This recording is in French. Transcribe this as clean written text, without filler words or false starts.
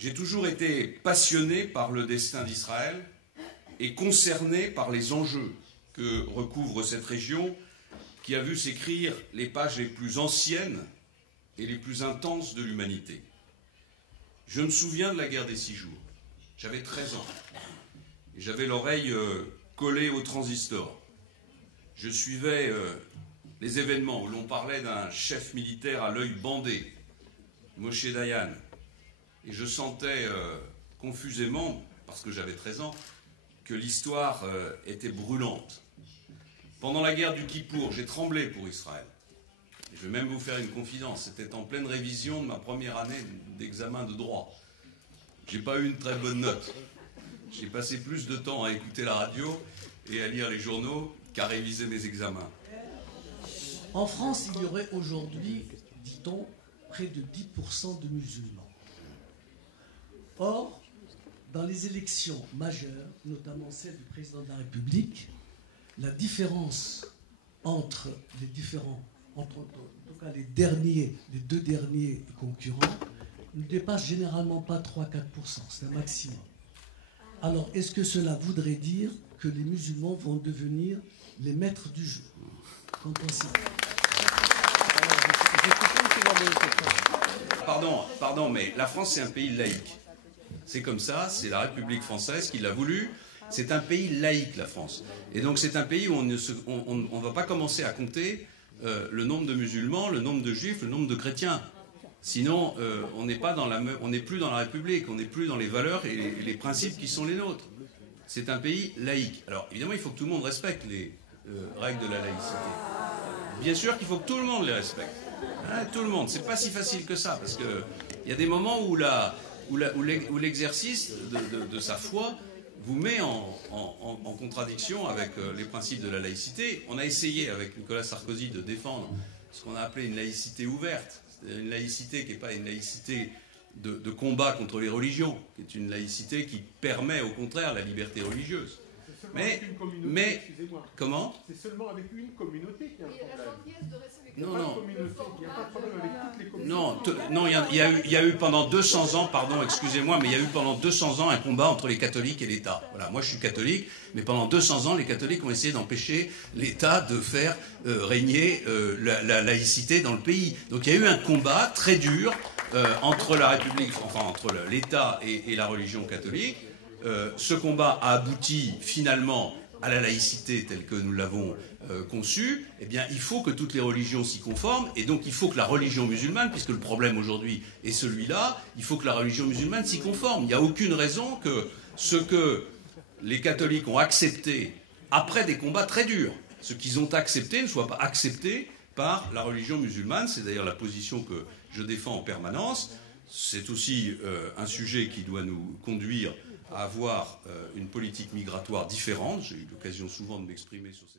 J'ai toujours été passionné par le destin d'Israël et concerné par les enjeux que recouvre cette région qui a vu s'écrire les pages les plus anciennes et les plus intenses de l'humanité. Je me souviens de la guerre des 6 jours. J'avais 13 ans et j'avais l'oreille collée au transistor. Je suivais les événements où l'on parlait d'un chef militaire à l'œil bandé, Moshe Dayan, et je sentais confusément, parce que j'avais 13 ans, que l'histoire était brûlante. Pendant la guerre du Kippour, j'ai tremblé pour Israël. Et je vais même vous faire une confidence, c'était en pleine révision de ma première année d'examen de droit. J'ai pas eu une très bonne note. J'ai passé plus de temps à écouter la radio et à lire les journaux qu'à réviser mes examens. En France, il y aurait aujourd'hui, dit-on, près de 10% de musulmans. Or, dans les élections majeures, notamment celle du président de la République, la différence entre les différents, en tout cas les deux derniers concurrents, ne dépasse généralement pas 3-4%, c'est un maximum. Alors, est-ce que cela voudrait dire que les musulmans vont devenir les maîtres du jeu? Qu'en pensez-vous? Pardon, mais la France, c'est un pays laïque. C'est comme ça, c'est la République française qui l'a voulu. C'est un pays laïque, la France. Et donc, c'est un pays où on ne va pas commencer à compter le nombre de musulmans, le nombre de juifs, le nombre de chrétiens. Sinon, on n'est plus dans la République, on n'est plus dans les valeurs et les principes qui sont les nôtres. C'est un pays laïque. Alors, évidemment, il faut que tout le monde respecte les règles de la laïcité. Bien sûr qu'il faut que tout le monde les respecte. Hein, tout le monde. C'est pas si facile que ça, parce qu'il y a des moments où l'exercice de sa foi vous met en contradiction avec les principes de la laïcité. On a essayé, avec Nicolas Sarkozy, de défendre ce qu'on a appelé une laïcité ouverte. C'est-à-dire une laïcité qui n'est pas une laïcité de combat contre les religions, qui est une laïcité qui permet au contraire la liberté religieuse. Mais comment? C'est seulement avec une communauté qu'il y a un problème. Non, il y a eu pendant 200 ans, pardon, excusez-moi, mais il y a eu pendant 200 ans un combat entre les catholiques et l'État. Voilà, moi je suis catholique, mais pendant 200 ans, les catholiques ont essayé d'empêcher l'État de faire régner la laïcité dans le pays. Donc il y a eu un combat très dur entre la République, enfin entre l'État et la religion catholique. Ce combat a abouti finalement à la laïcité telle que nous l'avons conçue. Eh bien, il faut que toutes les religions s'y conforment, et donc il faut que la religion musulmane, puisque le problème aujourd'hui est celui-là, il faut que la religion musulmane s'y conforme. Il n'y a aucune raison que ce que les catholiques ont accepté après des combats très durs, ce qu'ils ont accepté ne soit pas accepté par la religion musulmane. C'est d'ailleurs la position que je défends en permanence. C'est aussi un sujet qui doit nous conduire à avoir une politique migratoire différente. J'ai eu l'occasion souvent de m'exprimer sur cette